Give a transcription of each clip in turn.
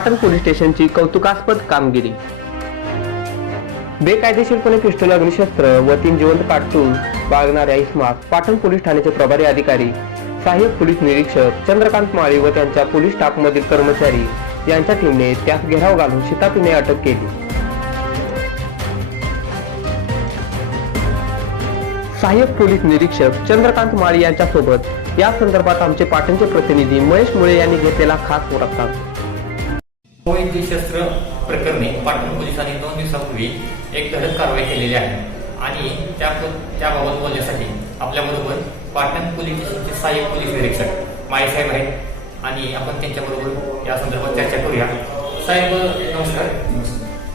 Patan police स्टेशनची कौतुकास्पद कामगिरी। बेकायदेशीरपणे पिस्टल, अग्निशस्त्र व 3 जिवंत कारतूस बाळगणाऱ्या इसमास पाटण पोलीस ठाण्याचे प्रभारी अधिकारी, सहाय्यक पोलीस निरीक्षक चंद्रकांत माळी व त्यांच्या पोलीस स्टाफमधील कर्मचारी यांच्या टीमने त्यास घेराव घालून शिताफीने अटक केली। सहाय्यक पोलीस निरीक्षक चंद्रकांत माळी यांच्यासोबत या संदर्भात आमचे पाटणचे प्रतिनिधी महेश मुळे यांनी घेतलेला खास वृत्तांत। ओएनजी शस्त्र प्रकरणी पाटण पोलिसांनी 2 दिवसापूर्वी एक धडक कारवाई केलेली आहे आणि त्याबाबत बोलण्यासाठी आपल्याबरोबर पाटण पोलीस स्टेशनचे सहाय्यक पोलीस निरीक्षक माळी साहेब आहेत आणि आपण त्यांच्याबरोबर या संदर्भात चर्चा करूया। साहेब नमस्कार।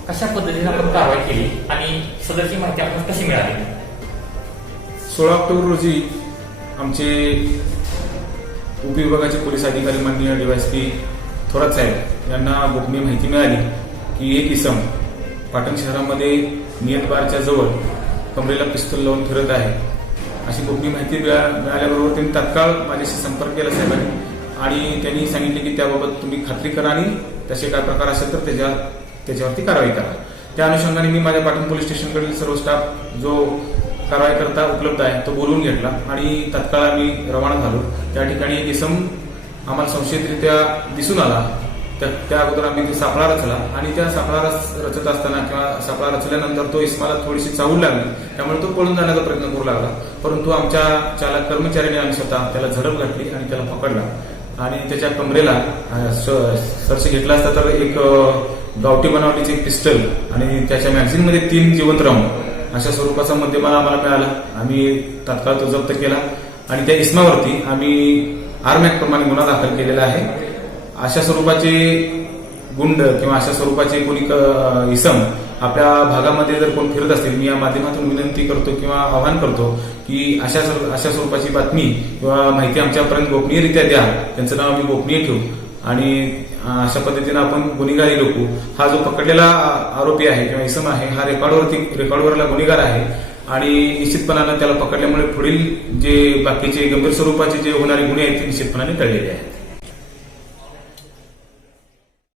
कशा पद्धतीने आपण कारवाई केली आणि सदरची माहिती आपण कशी मिळाली? 16 ऑक्टोबर रोजी आमचे उपविभागाचे पोलीस अधिकारी माननीय डीवायएसपी थोरात साहेब यांना गोपनीय माहिती मिळाली की एक इसम पाटण शहरामध्ये नियत बारच्या जवळ कमरेला पिस्तूल लावून फिरत आहे, अशी गोपनीय माहिती मिळाल्याबरोबर त्यांनी तात्काळ माझ्याशी संपर्क केला साहेबांनी आणि त्यांनी सांगितले की त्याबाबत तुम्ही खात्री करा आणि तसे काय प्रकार असेल तर त्याच्यावरती कारवाई करा। त्या अनुषंगाने मी माझ्या पाटण पोलीस स्टेशनकडील सर्व स्टाफ जो कारवाई करता उपलब्ध आहे तो बोलवून घेतला आणि तात्काळ आम्ही रवाना झालो। त्या ठिकाणी एक इसम आम्हाला संशयितरित्या दिसून आला। त्या अगोदर आम्ही सापळा रचला आणि त्या सापळा रचत असताना किंवा सापळा रचल्यानंतर तो इसमाला थोडीशी चावू लागली, त्यामुळे तो पळून जाण्याचा प्रयत्न करू लागला, परंतु आमच्या चालक कर्मचाऱ्याने आम्ही स्वतः त्याला झडप घातली आणि त्याला पकडला आणि त्याच्या कमरेला सरशी घेतला असता तर एक गावठी बनावटीचे एक पिस्टल आणि त्याच्या मॅगझिनमध्ये 3 जिवंत राऊंड अशा स्वरूपाचा मध्यमाल आम्हाला मिळाला। आम्ही तात्काळ तो जप्त केला आणि त्या इसमावरती आम्ही आर्म ऍक्ट प्रमाणे गुन्हा दाखल केलेला आहे। अशा स्वरूपाचे गुंड किंवा अशा स्वरूपाचे कोणी इसम आपल्या भागामध्ये जर कोण फिरत असतील, मी या माध्यमातून विनंती करतो किंवा आवाहन करतो की अशा स्वरूपाची बातमी किंवा माहिती आमच्यापर्यंत गोपनीयरित्या द्या, त्यांचं नाव आम्ही गोपनीय ठेवू आणि अशा पद्धतीने आपण गुन्हेगारी रोखू। हा जो पकडलेला आरोपी आहे किंवा इसम आहे हा रेकॉर्डवरला गुन्हेगार आहे आणि निश्चितपणानं त्याला पकडल्यामुळे पुढील जे बाकीचे गंभीर स्वरूपाचे जे होणारे गुन्हे आहेत ते निश्चितपणाने टळलेले आहेत।